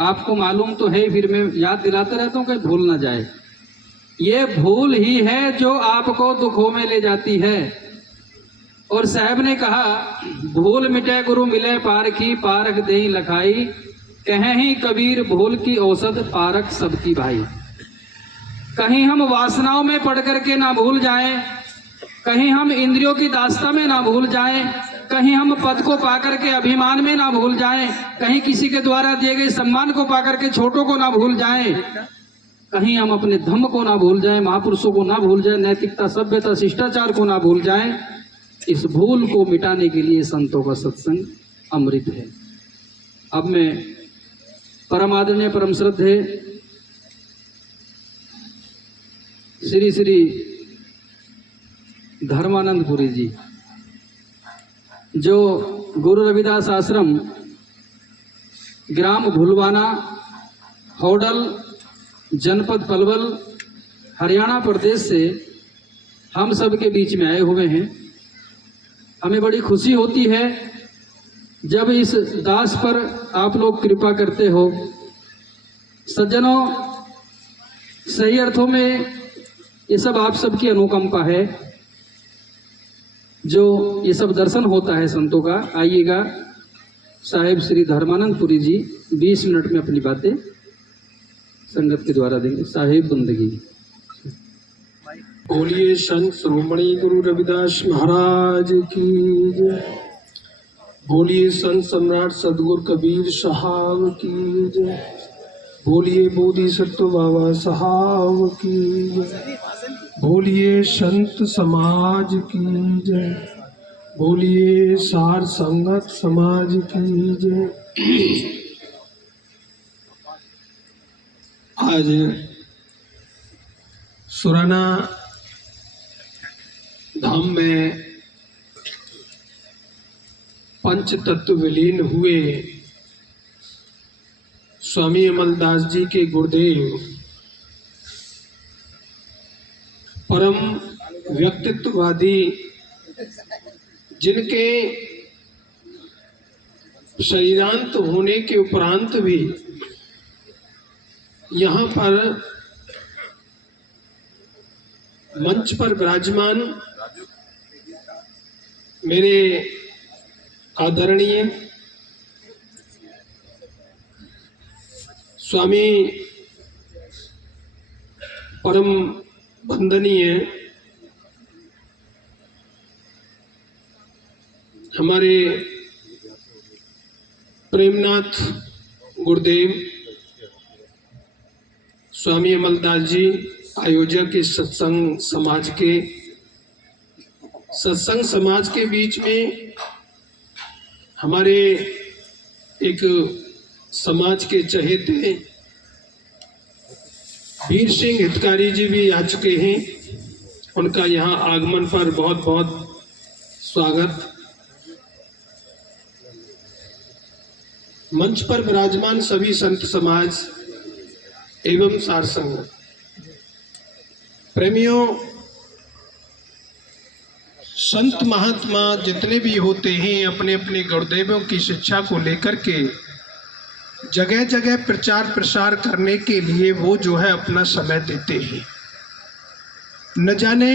आपको मालूम तो है, फिर मैं याद दिलाता रहता हूँ कि भूल ना जाए। ये भूल ही है जो आपको दुखों में ले जाती है। और साहब ने कहा, भूल मिटे गुरु मिले पार की, पारख देई लखाई, कहें ही कबीर भूल की औसत पारक सबकी भाई। कहीं हम वासनाओं में पड़ करके ना भूल जाएं, कहीं हम इंद्रियों की दास्ता में ना भूल जाएं, कहीं हम पद को पाकर के अभिमान में ना भूल जाएं, कहीं किसी के द्वारा दिए गए सम्मान को पाकर के छोटों को ना भूल जाएं, कहीं हम अपने धर्म को ना भूल जाएं, महापुरुषों को ना भूल जाएं, नैतिकता, सभ्यता, शिष्टाचार को ना भूल जाएं। इस भूल को मिटाने के लिए संतों का सत्संग अमृत है। अब मैं परम आदरणीय परम श्रद्धेय श्री श्री धर्मानंदपुरी जी, जो गुरु रविदास आश्रम ग्राम भुलवाना, होडल, जनपद पलवल, हरियाणा प्रदेश से हम सब के बीच में आए हुए हैं। हमें बड़ी खुशी होती है जब इस दास पर आप लोग कृपा करते हो। सज्जनों, सही अर्थों में ये सब आप सबकी अनुकंपा है, जो ये सब दर्शन होता है संतों का। आइएगा, साहेब श्री धर्मानंदपुरी जी 20 मिनट में अपनी बातें संगत के द्वारा देंगे। साहेब बंदगी। बोलिए संत शिरोमणि गुरु रविदास महाराज की जय। बोलिए संत सम्राट सदगुरु कबीर साहब की जय। बोलिए बोधिसत्व बाबा साहब की जय। बोलिए संत समाज की जय। बोलिए सार संगत समाज की जय। आज सुराना धाम में पंच तत्व विलीन हुए स्वामी अमलदास जी के गुरुदेव परम व्यक्तित्ववादी, जिनके शरीरांत होने के उपरांत भी यहाँ पर मंच पर विराजमान मेरे आदरणीय स्वामी परम वंदनीय हमारे प्रेमनाथ गुरुदेव स्वामी अमलदास जी, आयोजक इस सत्संग समाज के बीच में हमारे एक समाज के चहेते वीर सिंह हितकारी जी भी आ चुके हैं। उनका यहाँ आगमन पर बहुत बहुत स्वागत। मंच पर विराजमान सभी संत समाज एवं सार संग प्रेमियों, संत महात्मा जितने भी होते हैं अपने अपने गुरुदेवों की शिक्षा को लेकर के जगह जगह प्रचार प्रसार करने के लिए वो जो है अपना समय देते हैं। न जाने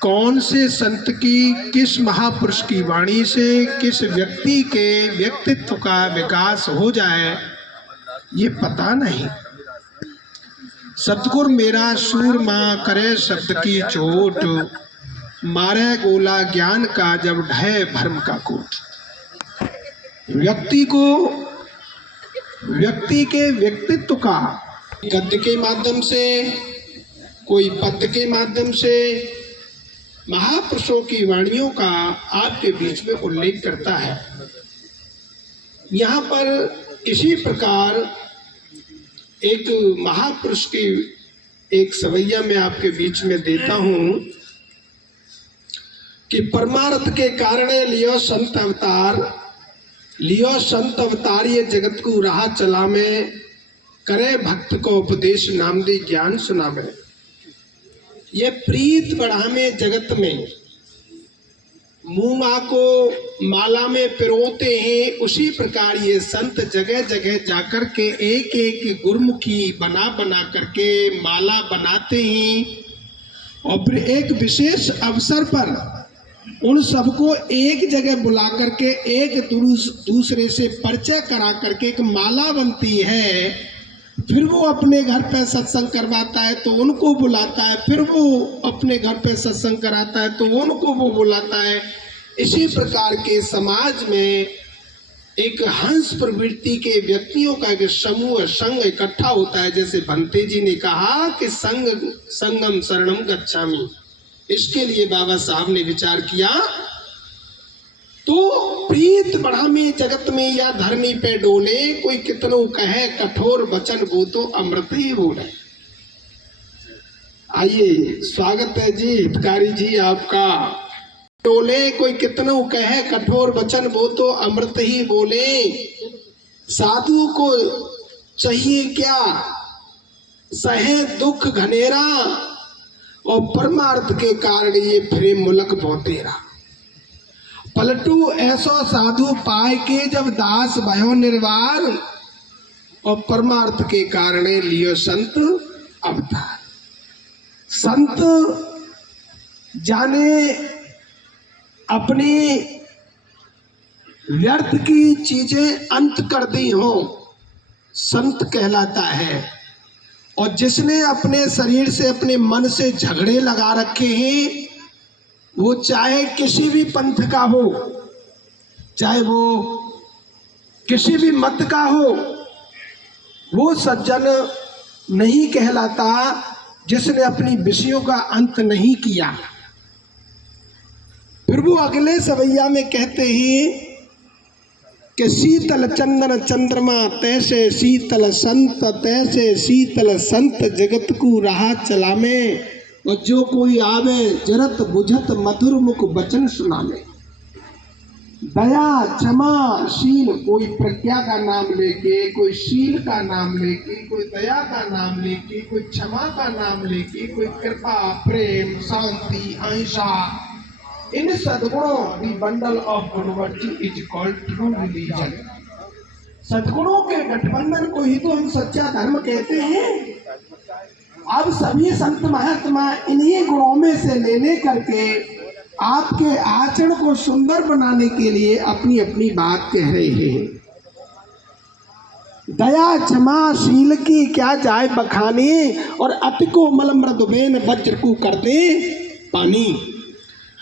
कौन से संत की, किस महापुरुष की वाणी से किस व्यक्ति के व्यक्तित्व का विकास हो जाए ये पता नहीं। सतगुर मेरा सूरमा करे शब्द की चोट, मारे गोला ज्ञान का जब ढहे भ्रम का कोट। व्यक्ति के व्यक्तित्व का गद्य के माध्यम से, कोई पद के माध्यम से महापुरुषों की वाणियों का आपके बीच में उल्लेख करता है। यहाँ पर इसी प्रकार एक महापुरुष की एक सवैया मैं आपके बीच में देता हूँ कि परमार्थ के कारण लियो संत अवतार ये जगत को राह चला में, करे भक्त को उपदेश नाम दे ज्ञान सुना में। ये प्रीत बढ़ा में जगत में मूंगा को माला में पिरोते हैं, उसी प्रकार ये संत जगह जगह जाकर के एक एक गुरमुखी बना बना करके माला बनाते हैं और फिर एक विशेष अवसर पर उन सबको एक जगह बुला करके एक दूसरे से परिचय करा करके एक माला बनती है। फिर वो अपने घर पे सत्संग करवाता है तो उनको बुलाता है, फिर वो अपने घर पे सत्संग कराता है तो उनको वो बुलाता है। इसी प्रकार के समाज में एक हंस प्रवृत्ति के व्यक्तियों का एक समूह संघ इकट्ठा होता है। जैसे भंते जी ने कहा कि संगम शरणम गच्छामि, इसके लिए बाबा साहब ने विचार किया। तो प्रीत बढ़ामे जगत में या धरनी पे डोले, कोई कितनों कहे कठोर वचन वो तो अमृत ही बोले। आइए, स्वागत है जी हितकारी जी आपका। डोले कोई कितनों कहे कठोर वचन वो तो अमृत ही बोले। साधु को चाहिए क्या सहे दुख घनेरा, और परमार्थ के कारण ये फिरे मुलक बहुतेरा। पलटू ऐसो साधु पाए के जब दास भयो निर्वार, और परमार्थ के कारण लियो संत अवतार। संत जाने अपनी व्यर्थ की चीजें अंत कर दी हो, संत कहलाता है। और जिसने अपने शरीर से अपने मन से झगड़े लगा रखे हैं, वो चाहे किसी भी पंथ का हो, चाहे वो किसी भी मत का हो, वो सज्जन नहीं कहलाता जिसने अपनी विषयों का अंत नहीं किया। फिर वो अगले सवैया में कहते हैं कि शीतल चंदन चंद्रमा तैसे शीतल संत, तैसे शीतल संत जगत को राह चला में। और जो कोई आवे जरत बुझत मधुर मुख वचन सुनावे। दया क्षमा शील, कोई प्रज्ञा का नाम लेके, कोई शील का नाम लेके, कोई दया का नाम लेके, कोई क्षमा का नाम लेके, कोई कृपा प्रेम शांति अहिंसा, इन सद्गुणों the bundle of good virtue is called true religion. सद्गुणों के गठबंधन को ही तो हम सच्चा धर्म कहते हैं। अब सभी संत महात्मा इन्हीं गुणों में से लेने करके आपके आचरण को सुंदर बनाने के लिए अपनी अपनी बात कह रहे हैं। दया क्षमा शील की क्या जाए बखानी, और अति को मल मृदुबेन वज्र को कर दे पानी।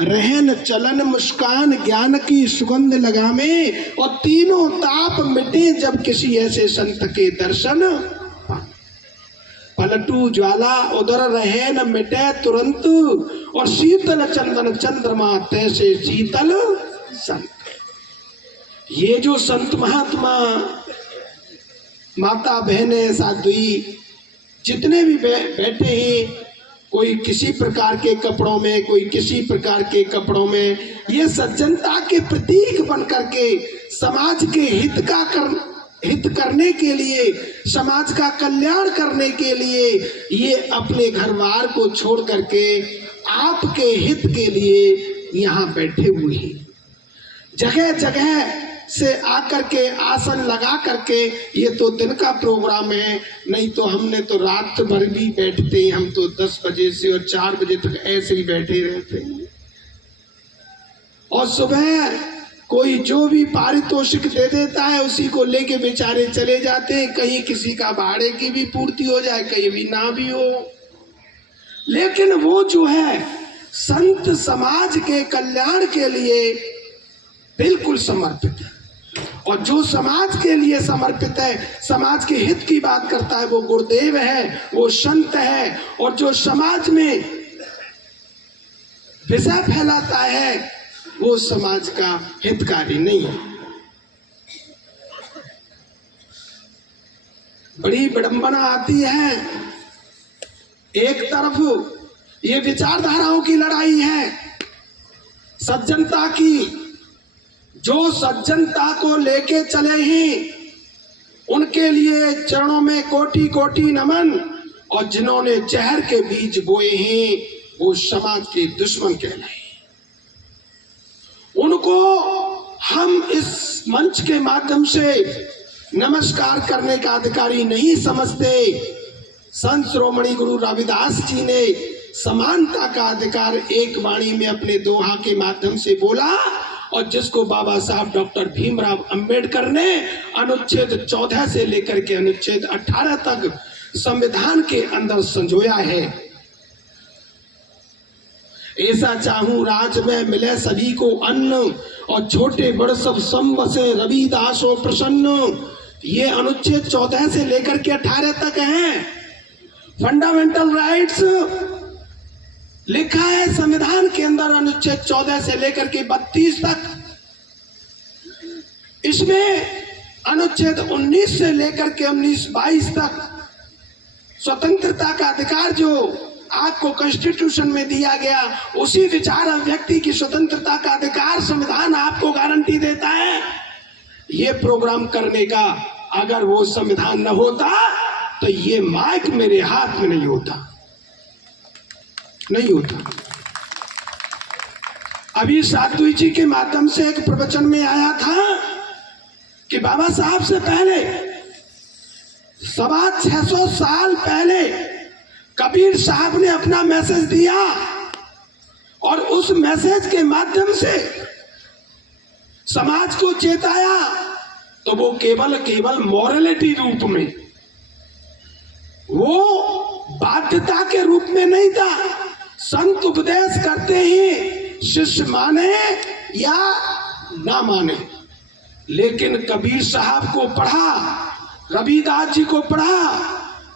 रहन चलन मुस्कान ज्ञान की सुगंध लगावे, और तीनों ताप मिटे जब किसी ऐसे संत के दर्शन। पलटू ज्वाला उधर रहे न मिटे तुरंत, और शीतल चंदन चंद्रमा तैसे शीतल संत। ये जो संत महात्मा माता बहनें साध्वी जितने भी बैठे हैं, कोई किसी प्रकार के कपड़ों में, कोई किसी प्रकार के कपड़ों में, ये सज्जनता के प्रतीक बन करके समाज के हित करने के लिए, समाज का कल्याण करने के लिए ये अपने घरवार को छोड़ करके आपके हित के लिए यहाँ बैठे हुए हैं। जगह जगह से आकर के आसन लगा करके, ये तो दिन का प्रोग्राम है, नहीं तो हमने तो रात भर भी बैठते हैं। हम तो 10 बजे से और 4 बजे तक ऐसे ही बैठे रहते हैं। और सुबह कोई जो भी पारितोषिक दे देता है उसी को लेके बेचारे चले जाते हैं। कहीं किसी का भाड़े की भी पूर्ति हो जाए, कहीं भी ना भी हो। लेकिन वो जो है संत समाज के कल्याण के लिए बिल्कुल समर्पित है। और जो समाज के लिए समर्पित है, समाज के हित की बात करता है, वो गुरुदेव है, वो संत है। और जो समाज में विषय फैलाता है वो समाज का हितकारी नहीं है। बड़ी विडंबना आती है, एक तरफ ये विचारधाराओं की लड़ाई है सज्जनता की। जो सज्जनता को लेके चले हैं उनके लिए चरणों में कोटि कोटि नमन, और जिन्होंने जहर के बीज बोए हैं वो समाज के दुश्मन कहलाए। उनको हम इस मंच के माध्यम से नमस्कार करने का अधिकारी नहीं समझते। संत श्रोमणी गुरु रविदास जी ने समानता का अधिकार एक वाणी में अपने दोहा के माध्यम से बोला, और जिसको बाबा साहब डॉक्टर भीमराव अंबेडकर ने अनुच्छेद 14 से लेकर के अनुच्छेद 18 तक संविधान के अंदर संजोया है। ऐसा चाहूं राज में मिले सभी को अन्न, और छोटे बड़ सब सम बसे रविदास हो प्रसन्न। ये अनुच्छेद 14 से लेकर के 18 तक है। फंडामेंटल राइट्स लिखा है संविधान के अंदर अनुच्छेद 14 से लेकर के 32 तक। इसमें अनुच्छेद 19 से लेकर के 19-22 तक स्वतंत्रता का अधिकार जो आपको कॉन्स्टिट्यूशन में दिया गया, उसी विचार अभिव्यक्ति की स्वतंत्रता का अधिकार संविधान आपको गारंटी देता है। ये प्रोग्राम करने का अगर वो संविधान न होता तो ये माइक मेरे हाथ में नहीं होता। अभी साधु जी के माध्यम से एक प्रवचन में आया था कि बाबा साहब से पहले 650 साल पहले कबीर साहब ने अपना मैसेज दिया, और उस मैसेज के माध्यम से समाज को चेताया। तो वो केवल मॉरलिटी रूप में, वो बाध्यता के रूप में नहीं था। संत उपदेश करते ही शिष्य माने या ना माने, लेकिन कबीर साहब को पढ़ा, रविदास जी को पढ़ा,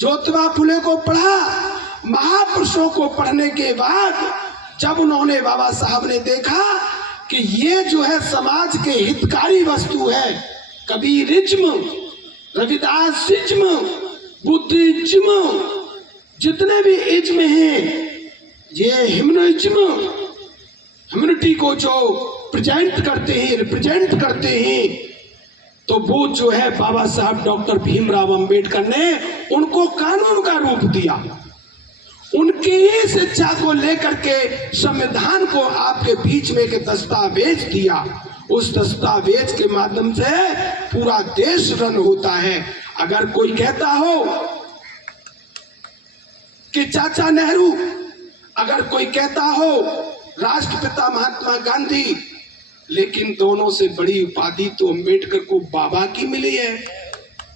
ज्योतिबा फुले को पढ़ा, महापुरुषों को पढ़ने के बाद जब उन्होंने बाबा साहब ने देखा कि ये जो है समाज के हितकारी वस्तु है, कबीरिज्म, रविदासिज्म, बुद्धिज्म, जितने भी इज्म हैं, ये ह्यूमनिटी को जो प्रेजेंट करते हैं, रिप्रेजेंट करते हैं, तो वो जो है बाबा साहब डॉक्टर भीमराव अंबेडकर ने उनको कानून का रूप दिया। उनकी ही शिक्षा को लेकर के संविधान को आपके बीच में एक दस्तावेज दिया। उस दस्तावेज के माध्यम से पूरा देश रन होता है। अगर कोई कहता हो कि चाचा नेहरू, अगर कोई कहता हो राष्ट्रपिता महात्मा गांधी, लेकिन दोनों से बड़ी उपाधि तो अंबेडकर को बाबा की मिली है,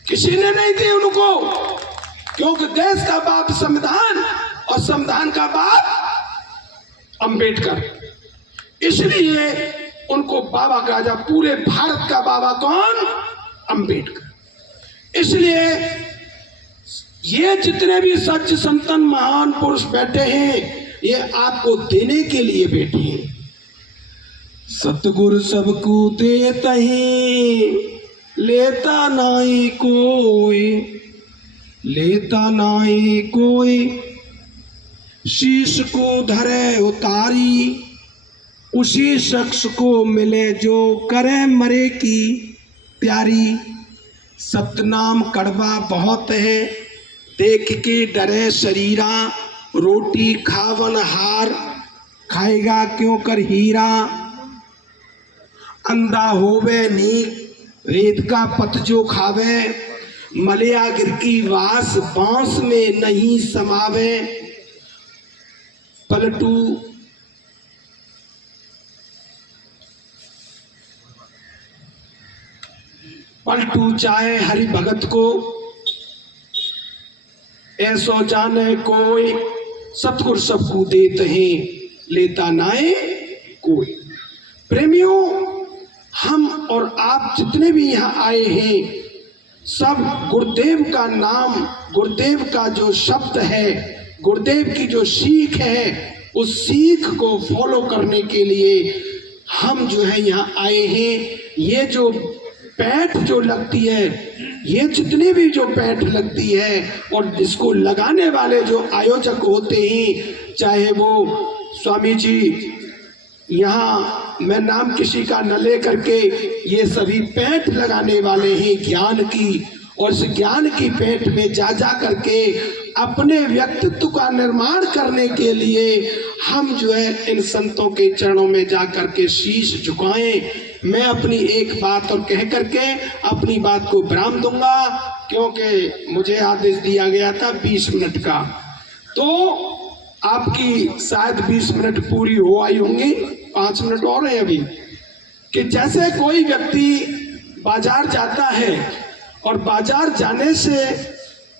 किसी ने नहीं दी उनको, क्योंकि देश का बाप संविधान और संविधान का बाप अंबेडकर। इसलिए उनको बाबा कहा जा, पूरे भारत का बाबा कौन? अंबेडकर। इसलिए ये जितने भी सच संतन महान पुरुष बैठे हैं, ये आपको देने के लिए बैठे हैं। सतगुरु सबको देता है, लेता नहीं कोई, लेता नहीं कोई, शीश को धरे उतारी, उसी शख्स को मिले जो करे मरे की प्यारी। सतनाम कड़वा बहुत है, देख के डरे शरीरा, रोटी खावन हार, खाएगा क्यों कर हीरा। अंधा होवे नी वेद का पत जो खावे, मलिया गिर की वास बांस में नहीं समावे। पलटू चाहे हरि भगत को, ऐसो जाने कोई, सतगुरु सबको देते हैं, लेता नाए कोई। प्रेमियों, हम और आप जितने भी यहाँ आए हैं, सब गुरुदेव का नाम, गुरुदेव का जो शब्द है, गुरुदेव की जो सीख है, उस सीख को फॉलो करने के लिए हम जो है यहाँ आए हैं। ये जो पैठ जो लगती है, ये जितनी भी जो पैठ लगती है, और इसको लगाने वाले जो आयोजक होते हैं, चाहे वो स्वामी जी, यहाँ मैं नाम किसी का न ले करके, ये सभी पैठ लगाने वाले हैं ज्ञान की, और इस ज्ञान की पेट में जा जा करके अपने व्यक्तित्व का निर्माण करने के लिए हम जो है इन संतों के चरणों में जा करके शीश झुकाएं। मैं अपनी एक बात और कह करके अपनी बात को विराम दूंगा, क्योंकि मुझे आदेश दिया गया था 20 मिनट का, तो आपकी शायद 20 मिनट पूरी हो आई होंगी, 5 मिनट और है अभी। कि जैसे कोई व्यक्ति बाजार जाता है और बाजार जाने से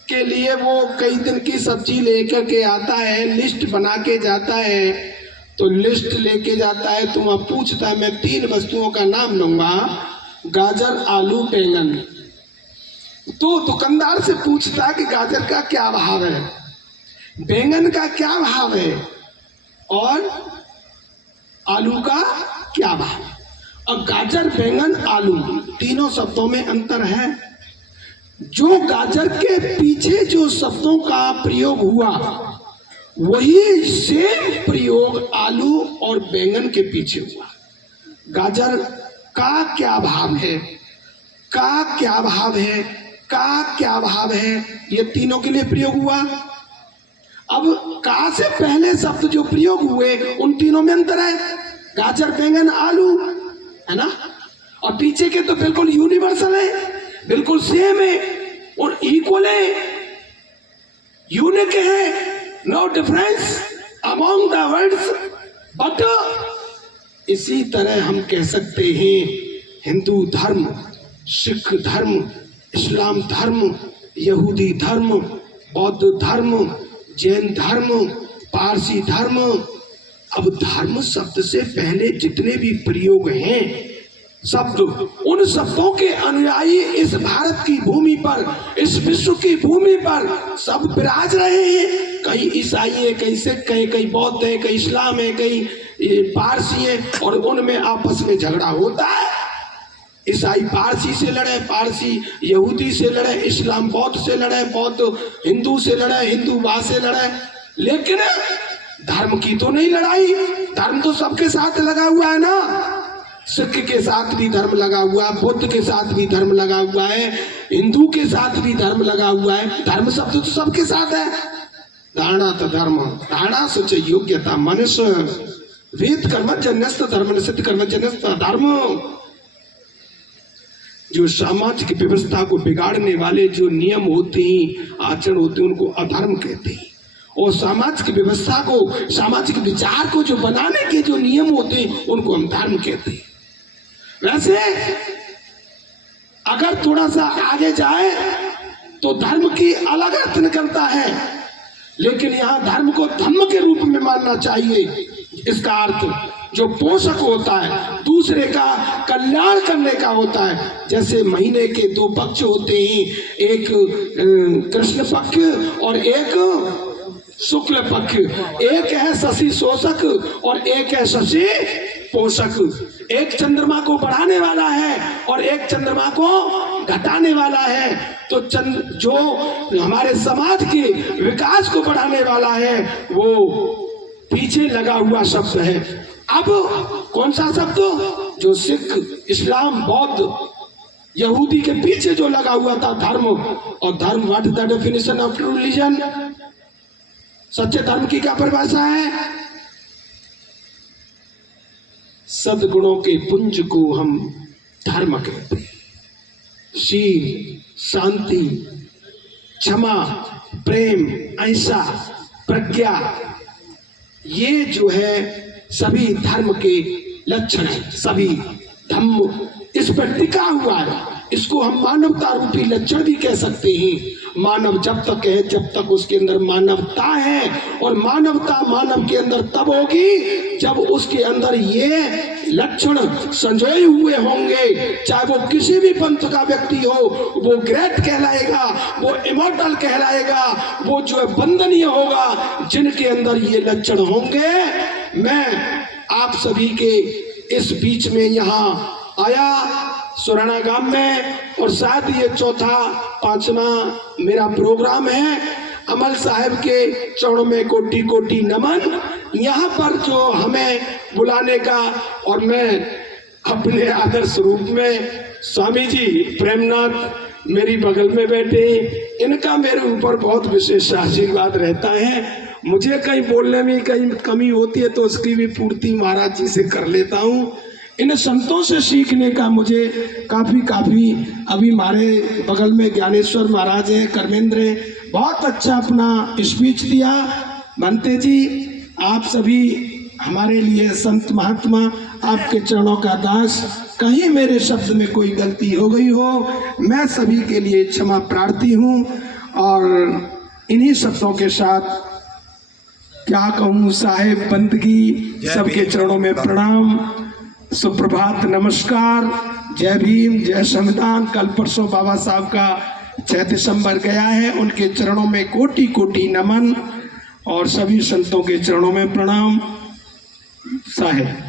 के लिए वो कई दिन की सब्जी लेकर के आता है, लिस्ट बना के जाता है, तो लिस्ट लेके जाता है तो वह पूछता है मैं 3 वस्तुओं का नाम लूंगा, गाजर, आलू, बैंगन। तो दुकानदार से पूछता है कि गाजर का क्या भाव है, बैंगन का क्या भाव है और आलू का क्या भाव है। और गाजर, बैंगन, आलू तीनों शब्दों में अंतर है। जो गाजर के पीछे जो शब्दों का प्रयोग हुआ वही सेम प्रयोग आलू और बैंगन के पीछे हुआ। गाजर का क्या भाव है, का क्या भाव है, का क्या भाव है, ये तीनों के लिए प्रयोग हुआ। अब का से पहले शब्द जो प्रयोग हुए उन तीनों में अंतर है, गाजर, बैंगन, आलू, है ना। और पीछे के तो बिल्कुल यूनिवर्सल है, बिल्कुल सेम है और इक्वल है, यूनिक है, no difference among the words. But इसी तरह हम कह सकते हैं हिंदू धर्म, सिख धर्म, इस्लाम धर्म, यहूदी धर्म, बौद्ध धर्म, जैन धर्म, पारसी धर्म। अब धर्म शब्द से पहले जितने भी प्रयोग हैं शब्द, उन शब्दों के अनुयायी इस भारत की भूमि पर, इस विश्व की भूमि पर सब विराज रहे हैं। कई ईसाई है, कई सिख है, कई बौद्ध है, कई इस्लाम है, कई पारसी है, और उनमें आपस में झगड़ा होता है। ईसाई पारसी से लड़े, पारसी यहूदी से लड़े, इस्लाम बौद्ध से लड़े, बौद्ध हिंदू से लड़े, हिंदू वहां से लड़े, लेकिन धर्म की तो नहीं लड़ाई। धर्म तो सबके साथ लगा हुआ है ना, सिख के साथ भी धर्म लगा हुआ है, बुद्ध के साथ भी धर्म लगा हुआ है, हिंदू के साथ भी धर्म लगा हुआ है। धर्म शब्द तो सबके साथ है। धारणा तो धर्म, धारणा सच योग्यता मनुष्य, वेद कर्मजन्यस्त धर्म सिद्ध कर्मजन्यस्त धर्म। जो सामाजिक व्यवस्था को बिगाड़ने वाले जो नियम होते हैं, आचरण होते हैं, उनको अधर्म कहते हैं। और सामाजिक व्यवस्था को, सामाजिक विचार को जो बनाने के जो नियम होते हैं, उनको हम धर्म कहते हैं। वैसे अगर थोड़ा सा आगे जाए तो धर्म की अलग अर्थ निकलता है, लेकिन यहाँ धर्म को धम्म के रूप में मानना चाहिए। इसका अर्थ जो पोषक होता है, दूसरे का कल्याण करने का होता है। जैसे महीने के 2 पक्ष होते हैं, एक कृष्ण पक्ष और एक शुक्ल पक्ष। एक है शशि शोषक और एक है शशि पोषक। एक चंद्रमा को बढ़ाने वाला है और एक चंद्रमा को घटाने वाला है। तो जो हमारे समाज के विकास को बढ़ाने वाला है वो पीछे लगा हुआ शब्द है। अब कौन सा शब्द? जो सिख, इस्लाम, बौद्ध, यहूदी के पीछे जो लगा हुआ था धर्म। और धर्म, what is the definition of true religion? सच्चे धर्म की क्या परिभाषा है? सद्गुणों के पुंज को हम धर्म कहते हैं। शील, शांति, क्षमा, प्रेम, अहिंसा, प्रज्ञा, ये जो है सभी धर्म के लक्षण है। सभी धम्म इस पर टिका हुआ है। इसको हम मानवता रूपी लक्षण भी कह सकते हैं। मानव जब तक है जब तक उसके अंदर मानवता है, और मानवता मानव के अंदर तब होगी जब उसके अंदर ये लक्षण संजोए हुए होंगे। चाहे वो किसी भी पंथ का व्यक्ति हो, वो ग्रेट कहलाएगा, वो इमॉर्टल कहलाएगा, वो जो है वंदनीय होगा जिनके अंदर ये लक्षण होंगे। मैं आप सभी के इस बीच में यहाँ आया सुराना गांव में, और शायद ये 4-5वां मेरा प्रोग्राम है। अमल साहब के चरणों में कोटि कोटि नमन। यहाँ पर जो हमें बुलाने का, और मैं अपने आदर्श रूप में स्वामी जी प्रेमनाथ मेरी बगल में बैठे, इनका मेरे ऊपर बहुत विशेष आशीर्वाद रहता है। मुझे कहीं बोलने में कहीं कमी होती है तो उसकी भी पूर्ति महाराज जी से कर लेता हूँ। इन संतों से सीखने का मुझे काफ़ी अभी हमारे बगल में ज्ञानेश्वर महाराज हैं, कर्मेंद्र हैं, बहुत अच्छा अपना स्पीच दिया। बनते जी, आप सभी हमारे लिए संत महात्मा, आपके चरणों का दास, कहीं मेरे शब्द में कोई गलती हो गई हो मैं सभी के लिए क्षमा प्रार्थी हूँ। और इन्हीं शब्दों के साथ क्या कहूँ, साहेब बंदगी, सबके चरणों में प्रणाम, सुप्रभात, नमस्कार, जय भीम, जय संविधान। कल परसों बाबा साहब का 6 दिसंबर गया है, उनके चरणों में कोटि कोटि नमन और सभी संतों के चरणों में प्रणाम। साहेब।